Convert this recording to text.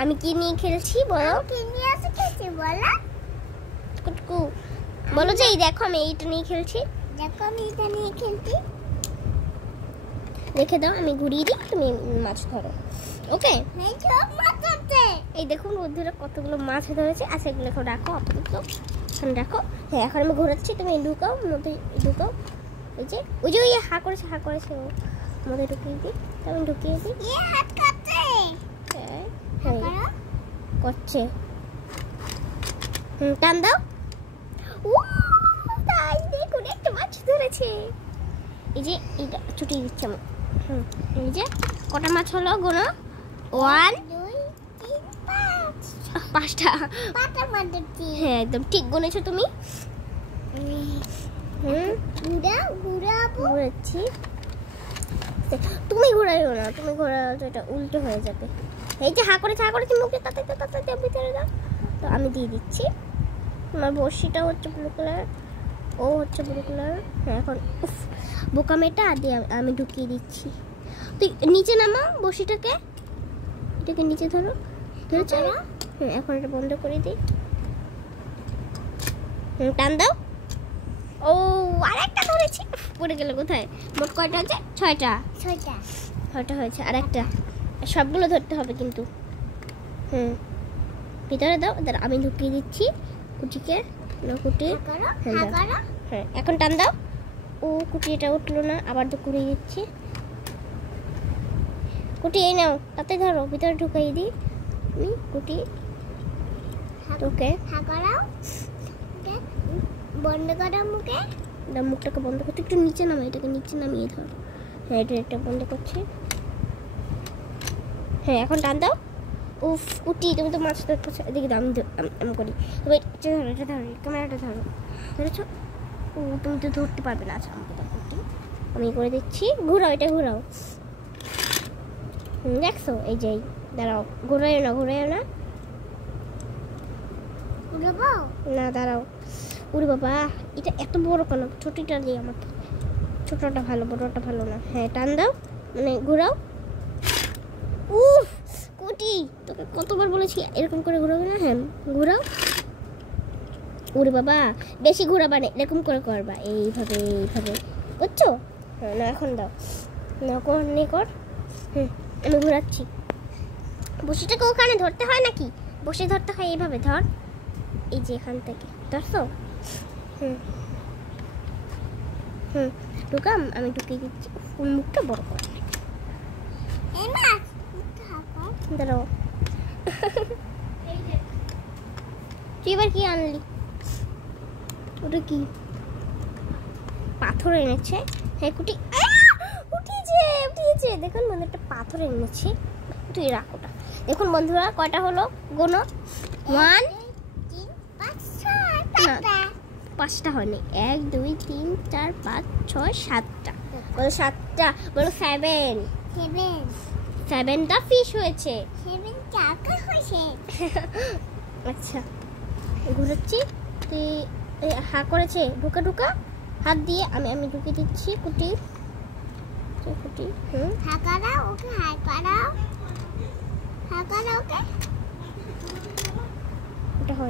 আমি কি নিয়ে খেলছি বলো? কি নিয়ে খেলছি বলো? কুটকু বলো যে এই দেখো আমি এইটা নিয়ে খেলছি। দেখো আমি এটা নিয়ে খেলছি। রেখে দাও, আমি ঘুরিয়ে দিই, তুমি মাছ ধরো। ওকে? এই সব মাছ আছে। এই দেখুন বন্ধুরা কতগুলো মাছ ধরেছে। আচ্ছা এগুলো এখন রাখো আপাতত, এখন রাখো। হ্যাঁ এখন আমি ঘোরাচ্ছি, তুমি ঢুকাও মধ্যে ঢুকাও। এই যে ওই যে ওই হা করেছে ও মধ্যে ঢুকিয়ে দিই, আমি ঢুকিয়ে দিই। হাত কাটছে। হ্যাঁ করছে। টান দাও। ও তাই দেখুন একটা মাছ ধরেছে। এই যে এটা ছুটিয়ে দিচ্ছি আমি। এই যে কটা মাছ হলো গোনো? 1 2 3 5 5টা। পাটা মারছি। হ্যাঁ একদম ঠিক গুনেছো তুমি। ঘুরাচ্ছি। তুমি ঘোরাইও না, তুমি ঘোরাও তো এটা উল্টো হয়ে যাবে। এই যে হা করেছে মুখে তাতে ভিতরে দাও। তো আমি দিয়ে দিচ্ছি। আমার বড়শিটা হচ্ছে ব্লু কালার, ও হচ্ছে ব্লু কালার। হ্যাঁ এখন বোকামেটা দিয়ে আমি ঢুকিয়ে দিচ্ছি। তুই নিচে নামা বড়শিটাকে, এটাকে নিচে ধরেছো? হ্যাঁ এখন এটা বন্ধ করে দিই। টান দাও। ও আরেকটা ধরেছি, পড়ে গেল কোথায়? মোট কয়টা আছে? 6টা হয়েছে। আর একটা, সবগুলো ধরতে হবে কিন্তু। ভিতরে দাও, আমি ঢুকিয়ে দিচ্ছি কুটিকে। কুটি হ্যাঁ এখন টান দাও। ও কুটি এটা উঠলো না, আবার তো ঘুরিয়ে দিচ্ছি। কুটি এই নাও, তাতে ধরো, ভিতরে ঢুকাই দিই আমি কুটি। ওকে বন্ধ করো মুখে। মুখটাকে বন্ধ করতে একটু নিচে নামা, এটাকে নিচে নামিয়ে ধর। হ্যাঁ এটা বন্ধ করছি। হ্যাঁ এখন টান দাও। উফ কুটি তুমি তো মাছ ধরছো, এদিকে দাও, আমি করি। তুমি এটা ধরো, ক্যামেরাটা ধরেছো? ও তুমি তো ধরতে পারবে না। আচ্ছা আমাকে দাও কুটি, আমি করে দিচ্ছি। ঘোরাও, এটা ঘোরাও। দেখছো? এই যে দাঁড়াও, ঘোরাইও না না দাঁড়াও। উরে বাবা, এটা এত বড় কেন? ছোটটা দিয়ে আমাকে, ছোটটা ভালো, বড়টা ভালো না। হ্যাঁ টান দাও, মানে ঘোরাও। উফ কুটি, তোকে কতবার বলেছি এরকম করে ঘোরাবে না। হ্যাঁ ঘোরাও। উরে বাবা বেশি ঘোরাবা না, এরকম করে করবা, এইভাবে বুঝছো? হ্যাঁ না এখন দাও, না কর। আমি ঘোরাচ্ছি। বসিটাকে ওখানে ধরতে হয় নাকি? বসে ধরতে হয়, এইভাবে ধর। এই যে এখান থেকে ধরছো? ঢুকাম, আমি ঢুকিয়ে দিচ্ছি। মুখটা বড় করে দাঁড়াও। তুই এবার কি আনলি? ওটা কি? পাথর এনেছে। হ্যাঁ কুটি উঠিয়েছে দেখুন বন্ধু, একটা পাথর এনেছে। তুই রাখ ওটা। দেখুন বন্ধুরা কয়টা হলো গোনো? 1 5টা হয়নি, 1 2 3 4 5 6 7টা। বলো 7টা, বলো 7টা ফিশ হয়েছে। আচ্ছা ঘুরাচ্ছি। তুই হা করেছে, ঢুকা হাত দিয়ে আমি ঢুকে দিচ্ছি কুটি। ওকে